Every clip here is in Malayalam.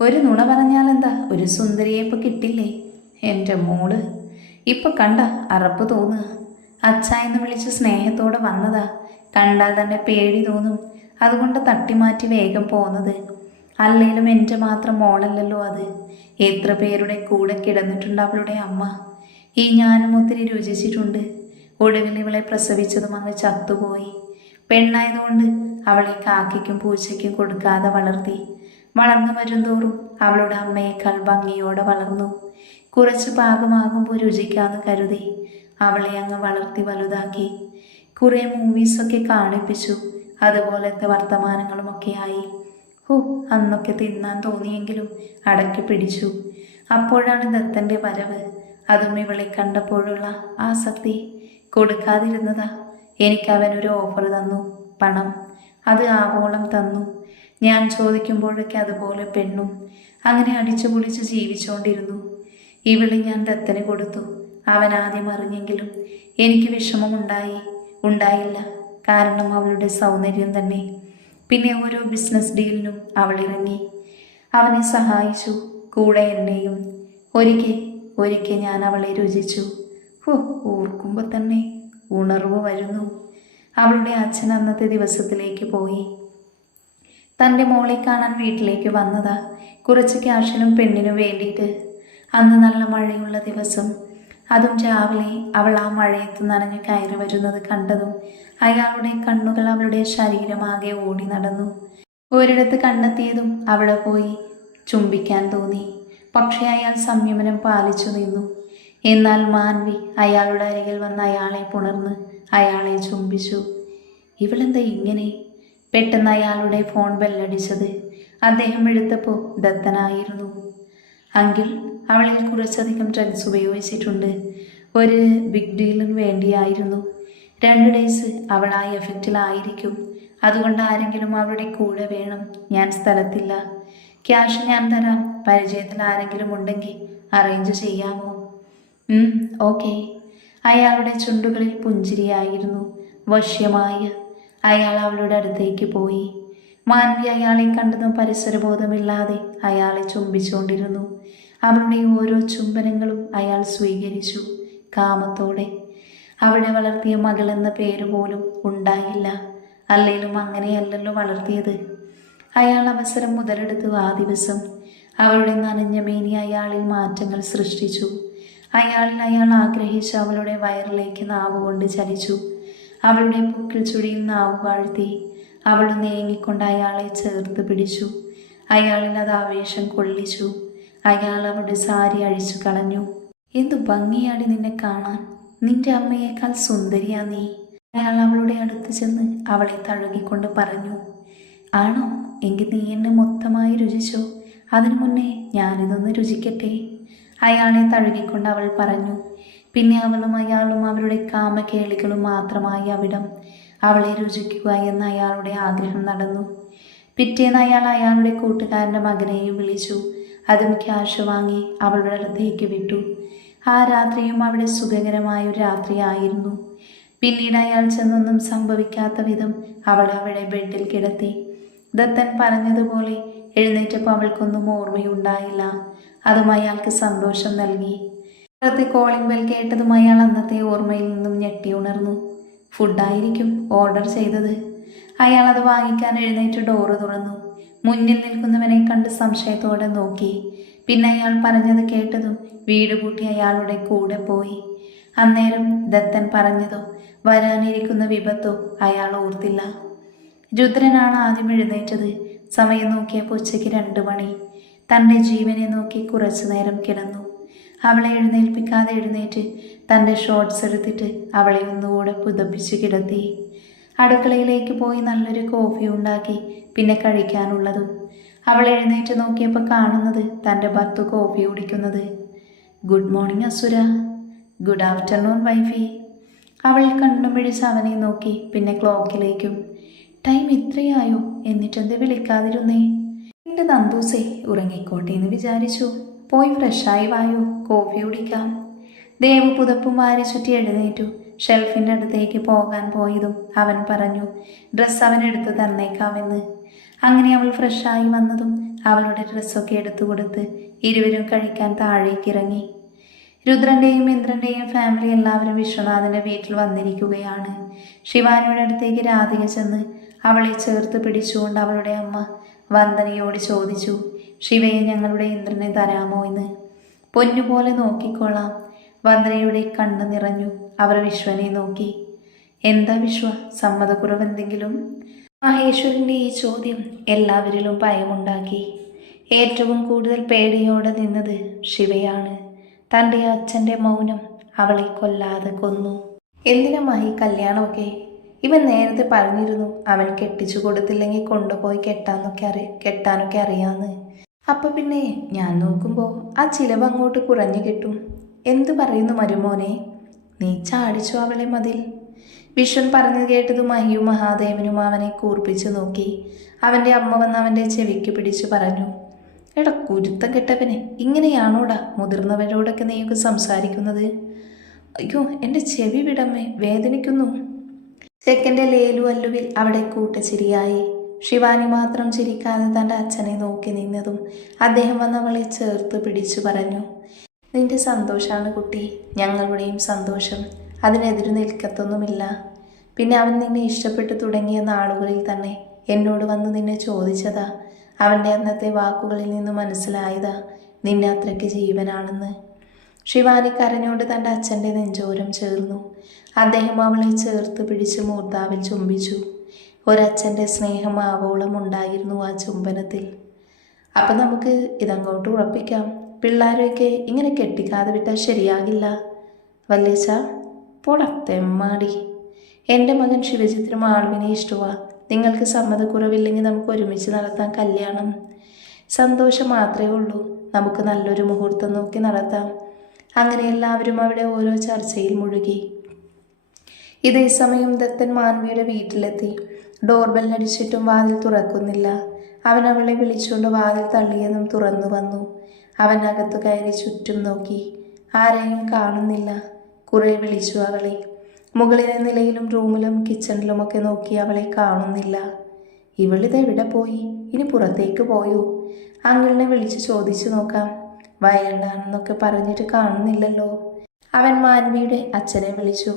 ഒരു നുണ പറഞ്ഞാലെന്താ? ഒരു സുന്ദരിയെ ഇപ്പൊ കിട്ടില്ലേ? എന്റെ മോൾ. ഇപ്പൊ കണ്ട അറപ്പ് തോന്നുക. അച്ഛ എന്ന് വിളിച്ച് സ്നേഹത്തോടെ വന്നതാ. കണ്ടാൽ തന്നെ പേടി തോന്നും. അതുകൊണ്ട് തട്ടിമാറ്റി വേഗം പോന്നത്. അല്ലെങ്കിലും എന്റെ മാത്രം മോളല്ലല്ലോ അത്. എത്ര പേരുടെ കൂടെ കിടന്നിട്ടുണ്ട് അവളുടെ അമ്മ. ഈ ഞാനും ഒത്തിരി രുചിച്ചിട്ടുണ്ട്. ഒടുവിൽ ഇവളെ പ്രസവിച്ചതും അങ്ങ് ചത്തുപോയി. പെണ്ണായതുകൊണ്ട് അവളെ കാക്കയ്ക്കും പൂച്ചയ്ക്കും കൊടുക്കാതെ വളർത്തി. വളർന്നു വരുംതോറും അവളുടെ അമ്മയേക്കാൾ ഭംഗിയോടെ വളർന്നു. കുറച്ച് പാകമാകുമ്പോൾ രുചിക്കാന്ന് കരുതി അവളെ അങ്ങ് വളർത്തി വലുതാക്കി. കുറേ മൂവീസൊക്കെ കാണിപ്പിച്ചു. അതുപോലത്തെ ആയി. ഹോ അന്നൊക്കെ തിന്നാൻ തോന്നിയെങ്കിലും അടക്കി പിടിച്ചു. അപ്പോഴാണ് ദത്തന്റെ വരവ്. അതും ഇവളെ കണ്ടപ്പോഴുള്ള ആസക്തി. കൊടുക്കാതിരുന്നതാ. എനിക്ക് അവനൊരു ഓഫർ തന്നു. പണം. അത് ആവോളം തന്നു. ഞാൻ ചോദിക്കുമ്പോഴൊക്കെ അതുപോലെ പെണ്ണും അങ്ങനെ അടിച്ചു പൊളിച്ച് ജീവിച്ചുകൊണ്ടിരുന്നു ഇവിടെ ഞാൻ ദത്തന് കൊടുത്തു. അവൻ ആദ്യം അറിഞ്ഞെങ്കിലും എനിക്ക് വിഷമമുണ്ടായി ഉണ്ടായില്ല. കാരണം അവളുടെ സൗന്ദര്യം തന്നെ. പിന്നെ ഓരോ ബിസിനസ് ഡീലിനും അവൾ ഇറങ്ങി. അവനെ സഹായിച്ചു കൂടെ എന്നെയും. ഒരിക്കൽ ഒരിക്കൽ ഞാൻ അവളെ രുചിച്ചു. ഓർക്കുമ്പോൾ തന്നെ ഉണർവ് വരുന്നു. അവളുടെ അച്ഛൻ അന്നത്തെ ദിവസത്തിലേക്ക് പോയി. തന്റെ മോളെ കാണാൻ വീട്ടിലേക്ക് വന്നതാ. കുറച്ച് ക്യാഷിനും പെണ്ണിനും വേണ്ടിയിട്ട്. അന്ന് നല്ല മഴയുള്ള ദിവസം അതും രാവിലെ അവൾ ആ മഴയത്ത് നനഞ്ഞു കയറി വരുന്നത് കണ്ടതും അയാളുടെ കണ്ണുകൾ അവളുടെ ശരീരമാകെ ഓടി നടന്നു. ഒരിടത്ത് കണ്ടെത്തിയതും അവിടെ പോയി ചുംബിക്കാൻ തോന്നി. പക്ഷേ അയാൾ സംയമനം പാലിച്ചു നിന്നു. എന്നാൽ മാൻവി അയാളുടെ അരികിൽ വന്ന് അയാളെ പുണർന്ന് അയാളെ ചുംബിച്ചു. ഇവളെന്താ ഇങ്ങനെ? പെട്ടെന്ന് അയാളുടെ ഫോൺ ബെല്ലടിച്ചത് അദ്ദേഹം എടുത്തപ്പോൾ ദത്തനായിരുന്നു അങ്കിൾ അവളിൽ കുറച്ചധികം ഡ്രഗ്സ് ഉപയോഗിച്ചിട്ടുണ്ട്. ഒരു ബിഗ് ഡീലിന് വേണ്ടിയായിരുന്നു. രണ്ട് ഡേയ്സ് അവൾ ആ എഫക്റ്റിലായിരിക്കും അതുകൊണ്ട് ആരെങ്കിലും അവളുടെ കൂടെ വേണം. ഞാൻ സ്ഥലത്തില്ല. ക്യാഷ് ഞാൻ തരാം. പരിചയത്തിൽ ആരെങ്കിലും ഉണ്ടെങ്കിൽ അറേഞ്ച് ചെയ്യാമോ? ഓക്കെ അയാളുടെ ചുണ്ടുകളിൽ പുഞ്ചിരിയായിരുന്നു. വശ്യമായ അയാൾ അവളുടെ അടുത്തേക്ക് പോയി. മാൻവി അയാളെ കണ്ടതും പരിസരബോധമില്ലാതെ അയാളെ ചുംബിച്ചുകൊണ്ടിരുന്നു. അവളുടെ ഓരോ ചുംബനങ്ങളും അയാൾ സ്വീകരിച്ചു. കാമത്തോടെ. അവിടെ വളർത്തിയ മകളെന്ന പേര് പോലും ഉണ്ടായില്ല. അല്ലെങ്കിലും അങ്ങനെയല്ലല്ലോ വളർത്തിയത്. അയാൾ അവസരം മുതലെടുത്ത് ആ ദിവസം. അവളുടെ നനഞ്ഞ മേനി അയാളിൽ മാറ്റങ്ങൾ സൃഷ്ടിച്ചു. അയാളിൽ അയാൾ ആഗ്രഹിച്ച അവളുടെ വയറിലേക്ക് നാവുകൊണ്ട് ചലിച്ചു. അവളുടെ പുക്കിൽ ചുഴിയുന്ന നാവ് വാഴ്ത്തി അവൾ നീങ്ങിക്കൊണ്ട് അയാളെ ചേർത്ത് പിടിച്ചു. അയാളിൽ അത് ആവേശം കൊള്ളിച്ചു. അയാൾ അവളുടെ സാരി അഴിച്ചു കളഞ്ഞു. എന്തു ഭംഗിയാടി നിന്നെ കാണാൻ. നിന്റെ അമ്മയേക്കാൾ സുന്ദരിയാ നീ. അയാൾ അവളുടെ അടുത്ത് ചെന്ന് അവളെ തഴുകിക്കൊണ്ട് പറഞ്ഞു ആണോ? എങ്കിൽ നീ എന്നെ മൊത്തമായി രുചിച്ചോ? അതിനു മുന്നേ ഞാനിതൊന്ന് രുചിക്കട്ടെ. അയാളെ തഴുകിക്കൊണ്ട് അവൾ പറഞ്ഞു പിന്നെ അവളും അയാളും അവരുടെ കാമകേളികളും മാത്രമായി അവിടം. അവളെ രുചിക്കുക എന്ന അയാളുടെ ആഗ്രഹം നടന്നു. പിറ്റേന്ന് അയാൾ അയാളുടെ കൂട്ടുകാരന്റെ മകനെയും വിളിച്ചു. അതും ക്യാഷ് വാങ്ങി അവളുടെ അടുത്തേക്ക് വിട്ടു. ആ രാത്രിയും അവിടെ സുഖകരമായ ഒരു രാത്രിയായിരുന്നു. പിന്നീട് അയാൾ ചെന്നൊന്നും സംഭവിക്കാത്ത വിധം അവൾ അവിടെ ബെഡിൽ കിടത്തി. ദത്തൻ പറഞ്ഞതുപോലെ എഴുന്നേറ്റപ്പോൾ അവൾക്കൊന്നും ഓർമ്മയുണ്ടായില്ല. അതും അയാൾക്ക് സന്തോഷം നൽകി. പുറത്തെ കോളിംഗ് ബെൽ കേട്ടതും അയാൾ അന്നത്തെ ഓർമ്മയിൽ നിന്നും ഞെട്ടി ഉണർന്നു. ഫുഡായിരിക്കും ഓർഡർ ചെയ്തത്. അയാൾ അത് വാങ്ങിക്കാൻ എഴുന്നേറ്റ് ഡോറ് തുറന്നു. മുന്നിൽ നിൽക്കുന്നവനെ കണ്ട് സംശയത്തോടെ നോക്കി. പിന്നെ അയാൾ പറഞ്ഞത് കേട്ടതും വീട് കൂട്ടി അയാളുടെ കൂടെ പോയി. അന്നേരം ദത്തൻ പറഞ്ഞതോ വരാനിരിക്കുന്ന വിപത്തോ അയാൾ ഓർത്തില്ല. രുദ്രനാണ് ആദ്യം എഴുന്നേറ്റത്. സമയം നോക്കിയപ്പോൾ ഉച്ചയ്ക്ക് രണ്ട് മണി. തന്റെ ജീവനെ നോക്കി കുറച്ചു നേരം കിടന്നു. അവളെ എഴുന്നേൽപ്പിക്കാതെ എഴുന്നേറ്റ് തന്റെ ഷോർട്ട്സ് എടുത്തിട്ട് അവളെ ഒന്നുകൂടെ പുതപ്പിച്ച് കിടത്തി. അടുക്കളയിലേക്ക് പോയി നല്ലൊരു കോഫി ഉണ്ടാക്കി പിന്നെ കഴിക്കാനുള്ളതും. അവൾ എഴുന്നേറ്റ് നോക്കിയപ്പോൾ കാണുന്നത് തന്റെ ഭർത്തു കോഫി കുടിക്കുന്നത്. ഗുഡ് മോർണിംഗ് അസുര. ഗുഡ് ആഫ്റ്റർനൂൺ വൈഫി അവൾ കണ്ണും പിടിച്ച് അവനെ നോക്കി പിന്നെ ക്ലോക്കിലേക്കും ടൈം ഇത്രയായോ? എന്നിട്ടെന്ത് വിളിക്കാതിരുന്നേ? എന്റെ നന്ദൂസേ ഉറങ്ങിക്കോട്ടെ എന്ന് വിചാരിച്ചു. പോയി ഫ്രഷായി വായോ കോഫി കുടിക്കാം. ദേവ് പുതപ്പും വാരി ചുറ്റി എഴുന്നേറ്റു. ഷെൽഫിന്റെ അടുത്തേക്ക് പോകാൻ പോയതും അവൻ പറഞ്ഞു ഡ്രസ്സ് അവൻ എടുത്ത് തന്നേക്കാമെന്ന്. അങ്ങനെ അവൾ ഫ്രഷായി വന്നതും അവളുടെ ഡ്രസ്സൊക്കെ എടുത്തു കൊടുത്ത് ഇരുവരും കഴിക്കാൻ താഴേക്ക് ഇറങ്ങി. രുദ്രന്റെയും ഇന്ദ്രന്റെയും ഫാമിലി എല്ലാവരും വിശ്വനാഥന്റെ വീട്ടിൽ വന്നിരിക്കുകയാണ്. ശിവാനിയുടെ അടുത്തേക്ക് രാധിക ചെന്ന് അവളെ ചേർത്ത് പിടിച്ചുകൊണ്ട് അവളുടെ അമ്മ വന്ദനയോട് ചോദിച്ചു ശിവയെ ഞങ്ങളുടെ ഇന്ദ്രനെ തരാമോ എന്ന്. പൊന്നുപോലെ നോക്കിക്കൊള്ളാം. വന്ദനയുടെ കണ്ണ് നിറഞ്ഞു അവർ വിശ്വനെ നോക്കി. എന്താ വിശ്വ? സമ്മതക്കുറവ് എന്തെങ്കിലും? മഹേശ്വരന്റെ ഈ ചോദ്യം എല്ലാവരിലും ഭയമുണ്ടാക്കി. ഏറ്റവും കൂടുതൽ പേടിയോടെ നിന്നത് ശിവയാണ്. തന്റെ അച്ഛന്റെ മൗനം അവളെ കൊല്ലാതെ കൊന്നു. എന്തിനാ മഹി കല്യാണമൊക്കെ? ഇവൻ നേരത്തെ പറഞ്ഞിരുന്നു അവൻ കെട്ടിച്ചു കൊടുത്തില്ലെങ്കിൽ കൊണ്ടുപോയി കെട്ടാന്നൊക്കെ അറി കെട്ടാനൊക്കെ അറിയാന്ന്. അപ്പൊ പിന്നെ ഞാൻ നോക്കുമ്പോൾ ആ ചിലവ് അങ്ങോട്ട് കുറഞ്ഞു കിട്ടും. എന്തു പറയുന്നു മരുമോനെ? നീ ചാടിച്ചു അവളെ മതിൽ. വിഷ്വൻ പറഞ്ഞു കേട്ടത് മഹിയും മഹാദേവനും അവനെ കൂർപ്പിച്ചു നോക്കി. അവന്റെ അമ്മ വന്ന് അവന്റെ ചെവിക്ക് പിടിച്ചു പറഞ്ഞു എടാ കുരുത്തം കെട്ടവനെ ഇങ്ങനെയാണോടാ മുതിർന്നവരോടൊക്കെ നീയൊക്കെ സംസാരിക്കുന്നത്? അയ്യോ എന്റെ ചെവി വിടമ്മേ വേദനിക്കുന്നു. ചെക്കന്റെ ലേലു അല്ലുവിൽ അവിടെ കൂട്ടച്ചിരിയായി. ശിവാനി മാത്രം ചിരിക്കാതെ തന്റെ അച്ഛനെ നോക്കി നിന്നതും അദ്ദേഹം വന്ന് അവളെ ചേർത്ത് പിടിച്ചു പറഞ്ഞു. നിന്റെ സന്തോഷമാണ് കുട്ടി. ഞങ്ങളുടെയും സന്തോഷം. അതിനെതിരെ നിൽക്കത്തൊന്നുമില്ല. പിന്നെ അവൻ നിന്നെ ഇഷ്ടപ്പെട്ടു തുടങ്ങിയ നാളുകളിൽ തന്നെ എന്നോട് വന്ന് നിന്നെ ചോദിച്ചതാ. അവന്റെ അന്നത്തെ വാക്കുകളിൽ നിന്ന് മനസ്സിലായതാ നിന്നെ അത്രയ്ക്ക് ജീവനാണെന്ന്. ശിവാനി കരഞ്ഞോണ്ട് തന്റെ അച്ഛന്റെ നെഞ്ചോരം ചേർന്നു. അദ്ദേഹം അവളെ ചേർത്ത് പിടിച്ച് മൂർത്താവിൽ ചുംബിച്ചു. ഒരച്ഛന്റെ സ്നേഹം ആവോളം ഉണ്ടായിരുന്നു ആ ചുംബനത്തിൽ. അപ്പം നമുക്ക് ഇതങ്ങോട്ട് ഉറപ്പിക്കാം. പിള്ളേരെയൊക്കെ ഇങ്ങനെ കെട്ടിക്കാതെ വിട്ടാൽ ശരിയാകില്ല. വല്ലേച്ച പൊളത്തെമ്മാടി എന്റെ മകൻ ശിവജിത്തിനും ആൾവിനെ ഇഷ്ടമാ നിങ്ങൾക്ക് സമ്മതക്കുറവില്ലെങ്കിൽ നമുക്ക് ഒരുമിച്ച് നടത്താം കല്യാണം. സന്തോഷം മാത്രമേ ഉള്ളൂ. നമുക്ക് നല്ലൊരു മുഹൂർത്തം നോക്കി നടത്താം. അങ്ങനെ എല്ലാവരും അവിടെ ഓരോ ചർച്ചയിൽ മുഴുകി. ഇതേ സമയം ദത്തൻ മാൻവിയുടെ വീട്ടിലെത്തി. ഡോർബെൽ അടിച്ചിട്ടും വാതിൽ തുറക്കുന്നില്ല. അവൻ അവളെ വിളിച്ചുകൊണ്ട് വാതിൽ തള്ളിയെന്നും തുറന്നു വന്നു. അവൻ അകത്തു കയറി ചുറ്റും നോക്കി. ആരെയും കാണുന്നില്ല. കുറെ വിളിച്ചു അവളെ. മുകളിലെ നിലയിലും റൂമിലും കിച്ചണിലുമൊക്കെ നോക്കി അവളെ കാണുന്നില്ല. ഇവളിത് എവിടെ പോയി? ഇനി പുറത്തേക്ക് പോയോ? അങ്കിളിനെ വിളിച്ച് ചോദിച്ചു നോക്കാം. വയലണ്ടാണെന്നൊക്കെ പറഞ്ഞിട്ട് കാണുന്നില്ലല്ലോ. അവൻ മാൻവിയുടെ അച്ഛനെ വിളിച്ചു.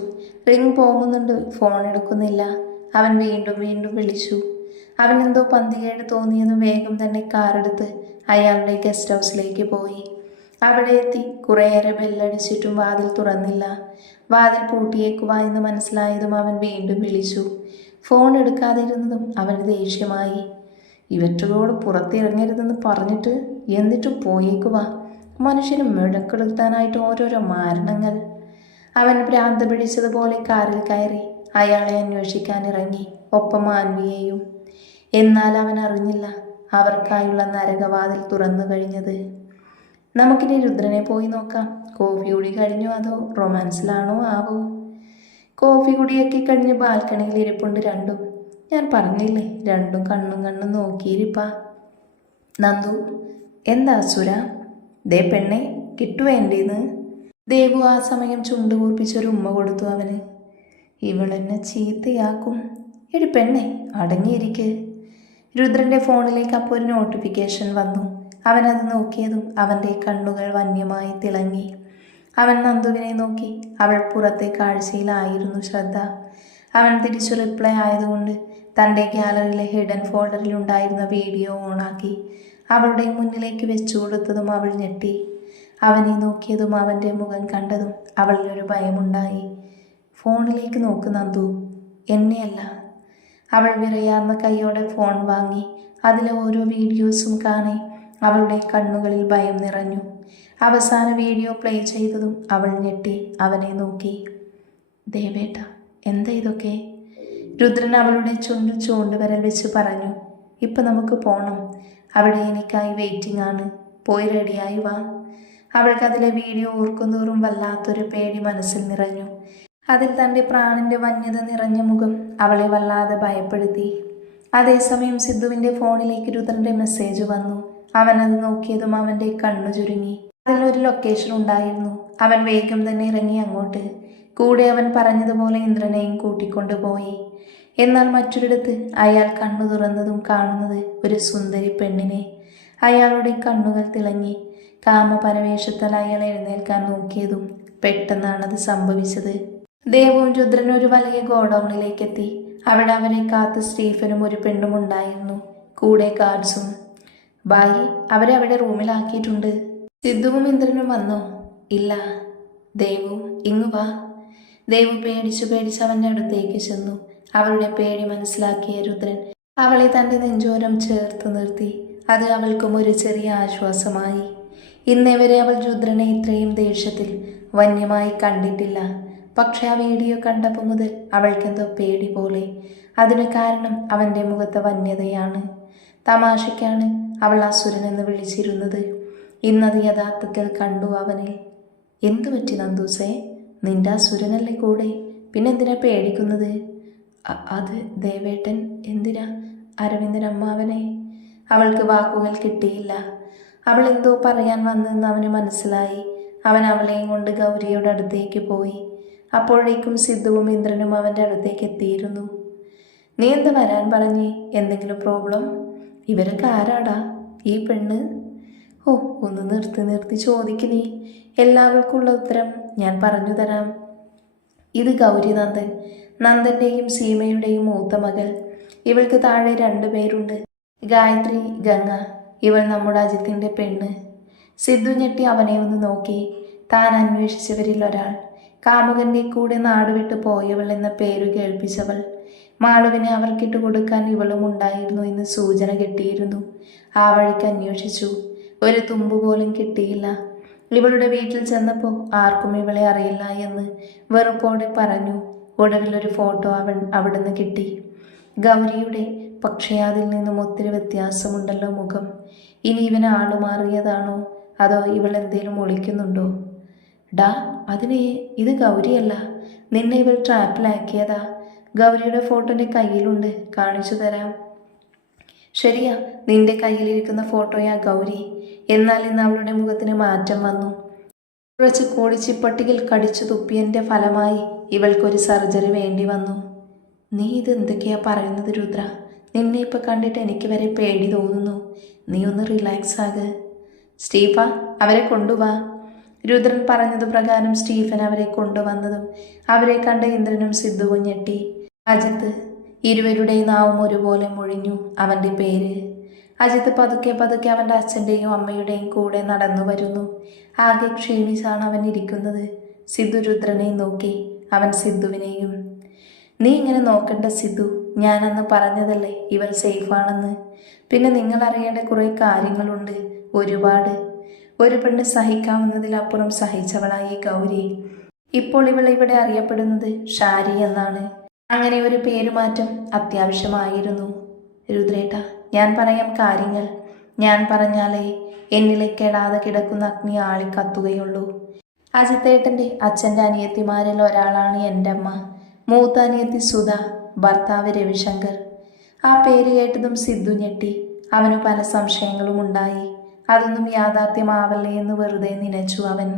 റിങ് പോകുന്നുണ്ട് ഫോൺ എടുക്കുന്നില്ല. അവൻ വീണ്ടും വീണ്ടും വിളിച്ചു. അവൻ എന്തോ പന്തികേട് തോന്നിയതും വേഗം തന്നെ കാറെടുത്ത് അയാളുടെ ഗസ്റ്റ് ഹൗസിലേക്ക് പോയി. അവിടെ എത്തി. കുറേയേറെ ബെല്ലടിച്ചിട്ടും വാതിൽ തുറന്നില്ല. വാതിൽ പൂട്ടിയേക്കുവാ എന്ന് മനസ്സിലായതും അവൻ വീണ്ടും വിളിച്ചു. ഫോൺ എടുക്കാതിരുന്നതും അവന് ദേഷ്യമായി. ഇവറ്റകളോട് പുറത്തിറങ്ങരുതെന്ന് പറഞ്ഞിട്ട് എന്നിട്ടും പോയേക്കുവാ? മനുഷ്യന് മിഴക്കെടുത്താനായിട്ട് ഓരോരോ മാരണങ്ങൾ. അവൻ ഭ്രാന്ത് പിടിച്ചതുപോലെ കാറിൽ കയറി. അയാളെ അന്വേഷിക്കാൻ ഇറങ്ങി ഒപ്പം ആൻവിയെയും. എന്നാൽ അവൻ അറിഞ്ഞില്ല അവർക്കായുള്ള നരകവാതിൽ തുറന്നു കഴിഞ്ഞത്. നമുക്കിനി രുദ്രനെ പോയി നോക്കാം. കോഫി കുടി കഴിഞ്ഞോ അതോ റൊമാൻസിലാണോ ആവോ? കോഫി കുടിയൊക്കെ കഴിഞ്ഞ് ബാൽക്കണിയിൽ ഇരിപ്പുണ്ട് രണ്ടും. ഞാൻ പറഞ്ഞില്ലേ രണ്ടും കണ്ണും കണ്ണും നോക്കിയിരിപ്പാ. നന്ദു എന്താ സുര ദേ പെണ്ണെ കിട്ടുവേണ്ടേന്ന് ദേവു ആ സമയം ചുണ്ടുകൂർപ്പിച്ചൊരു ഉമ്മ കൊടുത്തു അവന്. ഇവളെന്നെ ചീത്തയാക്കും. എടി പെണ്ണെ അടങ്ങിയിരിക്കെ. രുദ്രന്റെ ഫോണിലേക്ക് അപ്പോൾ ഒരു നോട്ടിഫിക്കേഷൻ വന്നു. അവൻ അത് നോക്കിയതും അവന്റെ കണ്ണുകൾ വന്യമായി തിളങ്ങി. അവൻ നന്ദുവിനെ നോക്കി. അവൾ പുറത്തെ കാഴ്ചയിലായിരുന്നു ശ്രദ്ധ. അവൻ തിരിച്ചു റിപ്ലൈ ആയതുകൊണ്ട് തന്റെ ഗ്യാലറിയിലെ ഹിഡൻ ഫോൾഡറിൽ ഉണ്ടായിരുന്ന വീഡിയോ ഓണാക്കി അവളുടെ മുന്നിലേക്ക് വെച്ചു കൊടുത്തതും അവൾ ഞെട്ടി. അവനെ നോക്കിയതും അവന്റെ മുഖം കണ്ടതും അവളിലൊരു ഭയമുണ്ടായി. ഫോണിലേക്ക് നോക്ക് നന്ദു എന്നെയല്ല. അവൾ വിറയാർന്ന കൈയോടെ ഫോൺ വാങ്ങി അതിലെ ഓരോ വീഡിയോസും കാണി അവളുടെ കണ്ണുകളിൽ ഭയം നിറഞ്ഞു. അവസാന വീഡിയോ പ്ലേ ചെയ്തതും അവൾ ഞെട്ടി അവനെ നോക്കി. ദേവേട്ട എന്താ ഇതൊക്കെ? രുദ്രൻ അവളുടെ ചുണ്ടിൽ ചൂണ്ടുവിരൽ വെച്ച് പറഞ്ഞു ഇപ്പം നമുക്ക് പോണം. അവിടെ എനിക്കായി വെയിറ്റിംഗ് ആണ്. പോയി റെഡിയായി വാ. അവൾക്ക് അതിലെ വീഡിയോ ഓർക്കുന്നോറും വല്ലാത്തൊരു പേടി മനസ്സിൽ നിറഞ്ഞു. അതിൽ തന്റെ പ്രാണിന്റെ വന്യത നിറഞ്ഞ മുഖം അവളെ വല്ലാതെ ഭയപ്പെടുത്തി. അതേസമയം സിദ്ധുവിന്റെ ഫോണിലേക്ക് രുദ്രന്റെ മെസ്സേജ് വന്നു. അവൻ അത് നോക്കിയതും അവന്റെ കണ്ണു ചുരുങ്ങി. അതിലൊരു ലൊക്കേഷൻ ഉണ്ടായിരുന്നു. അവൻ വേഗം തന്നെ ഇറങ്ങി അങ്ങോട്ട്. കൂടെ അവൻ പറഞ്ഞതുപോലെ ഇന്ദ്രനെയും കൂട്ടിക്കൊണ്ടുപോയി എന്നാൽ മറ്റൊരിടത്ത് അയാൾ കണ്ണു തുറന്നതും കാണുന്നത് ഒരു സുന്ദരി പെണ്ണിനെ. അയാളുടെ കണ്ണുകൾ തിളങ്ങി. കാമപരവേഷത്താൽ അയാൾ എഴുന്നേൽക്കാൻ നോക്കിയതും പെട്ടെന്നാണത് സംഭവിച്ചത്. ദേവും രുദ്രനും ഒരു വലിയ ഗോഡൌണിലേക്ക് എത്തി അവിടെ അവനെ കാത്ത് സ്റ്റീഫനും ഒരു പെണ്ണും ഉണ്ടായിരുന്നു. കൂടെ ഗാർഡ്സും ബായി അവരെ അവിടെ റൂമിലാക്കിയിട്ടുണ്ട്. സിദ്ധുവും ഇന്ദ്രനും വന്നോ. ഇല്ല ദേവു ഇങ്ങു വാ. ദേവു പേടിച്ചു പേടിച്ച് അവന്റെ അടുത്തേക്ക് ചെന്നു. അവളുടെ പേടി മനസ്സിലാക്കിയ രുദ്രൻ അവളെ തന്റെ നെഞ്ചോരം ചേർത്ത് നിർത്തി. അത് അവൾക്കും ഒരു ചെറിയ ആശ്വാസമായി. ഇന്നേവരെ അവൾ രുദ്രനെ ഇത്രയും ദേഷ്യത്തിൽ വന്യമായി കണ്ടിട്ടില്ല. പക്ഷെ ആ വീഡിയോ കണ്ടപ്പോൾ മുതൽ അവൾക്കെന്തോ പേടി പോലെ. അതിന് കാരണം അവന്റെ മുഖത്തെ വന്യതയാണ്. തമാശയ്ക്കാണ് അവൾ അസുരൻ എന്ന് വിളിച്ചിരുന്നത്. ഇന്നത് യഥാർത്ഥത്തിൽ കണ്ടു അവനെ എന്തു പറ്റി നന്ദൂസേ? നിന്റെ അസുരനല്ലേ കൂടെ? പിന്നെന്തിനാ പേടിക്കുന്നത്? അത് ദേവേട്ടൻ എന്തിനാ? അരവിന്ദൻ അമ്മാവനെ? അവൾക്ക് വാക്കുകൾ കിട്ടിയില്ല. അവൾ എന്തോ പറയാൻ വന്നെന്ന് അവന് മനസ്സിലായി. അവൻ അവളെയും കൊണ്ട് ഗൗരിയുടെ അടുത്തേക്ക് പോയി. അപ്പോഴേക്കും സിദ്ധുവും ഇന്ദ്രനും അവന്റെ അടുത്തേക്ക് എത്തിയിരുന്നു. നീ എന്ത് വരാൻ പറഞ്ഞു? എന്തെങ്കിലും പ്രോബ്ലം ഇവരൊക്കെ ആരാടാ? ഈ പെണ്ണ്? ഓ ഒന്ന് നിർത്തി നിർത്തി ചോദിക്കുന്നേ എല്ലാവർക്കുള്ള ഉത്തരം ഞാൻ പറഞ്ഞു തരാം. ഇത് ഗൗരി നന്ദൻ നന്ദന്റെയും സീമയുടെയും മൂത്ത മകൾ. ഇവൾക്ക് താഴെ രണ്ടു പേരുണ്ട്. ഗായത്രി ഗംഗ. ഇവൾ നമ്മുടെ അജിത്തിന്റെ പെണ്ണ്. സിദ്ധു ഞെട്ടി അവനെ ഒന്ന് നോക്കി. താൻ അന്വേഷിച്ചവരിൽ ഒരാൾ. കാമുകന്റെ കൂടെ നാടുവിട്ട് പോയവൾ എന്ന പേരു കേൾപ്പിച്ചവൾ. മാളുവിനെ അവർക്കിട്ട് കൊടുക്കാൻ ഇവളും ഉണ്ടായിരുന്നു എന്ന് സൂചന കിട്ടിയിരുന്നു. ആ വഴിക്ക് അന്വേഷിച്ചു. ഒരു തുമ്പ് പോലും കിട്ടിയില്ല. ഇവളുടെ വീട്ടിൽ ചെന്നപ്പോൾ ആർക്കും ഇവളെ അറിയില്ല എന്ന് വെറുപ്പോടെ പറഞ്ഞു. ഒടുവിൽ ഒരു ഫോട്ടോ അവൻ അവിടുന്ന് കിട്ടി. ഗൗരിയുടെ പക്ഷേ അതിൽ നിന്നും ഒത്തിരി വ്യത്യാസമുണ്ടല്ലോ മുഖം. ഇനി ഇവൻ ആൾ മാറിയതാണോ അതോ ഇവൾ എന്തേലും ഒളിക്കുന്നുണ്ടോ? ഡാ അതിനെ ഇത് ഗൗരിയല്ല. നിന്നെ ഇവർ ട്രാപ്പിലാക്കിയതാ. ഗൗരിയുടെ ഫോട്ടോ എന്റെ കയ്യിലുണ്ട്. കാണിച്ചു തരാം. ശരിയാ നിന്റെ കയ്യിലിരിക്കുന്ന ഫോട്ടോയാ ഗൗരി. എന്നാൽ ഇന്ന് അവളുടെ മുഖത്തിന് മാറ്റം വന്നു. കുറച്ച് കോടിച്ചിപ്പട്ടികൾ കടിച്ചു തുപ്പിയതിന്റെ ഫലമായി ഇവൾക്കൊരു സർജറി വേണ്ടി വന്നു. നീ ഇത് എന്തൊക്കെയാ പറയുന്നത് രുദ്ര? നിന്നെ ഇപ്പൊ കണ്ടിട്ട് എനിക്ക് വരെ പേടി തോന്നുന്നു. നീ ഒന്ന് റിലാക്സ് ആക്. സ്റ്റീഫ അവരെ കൊണ്ടുവാ. രുദ്രൻ പറഞ്ഞതുപ്രകാരം സ്റ്റീഫൻ അവരെ കൊണ്ടുവന്നതും അവരെ കണ്ട ഇന്ദ്രനും സിദ്ധുവും ഞെട്ടി. അജിത്ത് ഇരുവരുടെയും നാവും ഒരുപോലെ മുഴിഞ്ഞു അവന്റെ പേര്. അജിത്ത് പതുക്കെ പതുക്കെ അവന്റെ അച്ഛന്റെയും അമ്മയുടെയും കൂടെ നടന്നു വരുന്നു. ആകെ ക്ഷീണിച്ചാണ് അവൻ ഇരിക്കുന്നത്. സിദ്ധു രുദ്രനെ നോക്കി അവൻ സിദ്ധുവിനെയും നീ ഇങ്ങനെ നോക്കണ്ട സിദ്ധു ഞാനന്ന് പറഞ്ഞതല്ലേ ഇവൻ സേഫാണെന്ന്. പിന്നെ നിങ്ങൾ അറിയേണ്ട കുറേ കാര്യങ്ങളുണ്ട് ഒരുപാട്. ഒരു പെണ്ണ് സഹിക്കാവുന്നതിലപ്പുറം സഹിച്ചവളായി ഗൗരി. ഇപ്പോൾ ഇവൾ ഇവിടെ അറിയപ്പെടുന്നത് ഷാരി എന്നാണ്. അങ്ങനെ ഒരു പേരുമാറ്റം അത്യാവശ്യമായിരുന്നു. രുദ്രേട്ട ഞാൻ പറയാം കാര്യങ്ങൾ. ഞാൻ പറഞ്ഞാലേ എന്നിലെ കെടാതെ കിടക്കുന്ന അഗ്നി ആളിക്കത്തുകയുള്ളൂ അജിത്തേട്ടന്റെ അച്ഛന്റെ അനിയത്തിമാരിൽ ഒരാളാണ് എന്റെ അമ്മ. മൂത്ത അനിയത്തി സുധ ഭർത്താവ് രവിശങ്കർ. ആ പേര് കേട്ടതും സിദ്ധു ഞെട്ടി. അവന് പല സംശയങ്ങളും ഉണ്ടായി. അതൊന്നും യാഥാർത്ഥ്യമാവല്ലേ എന്ന് വെറുതെ നനച്ചു അവൻ.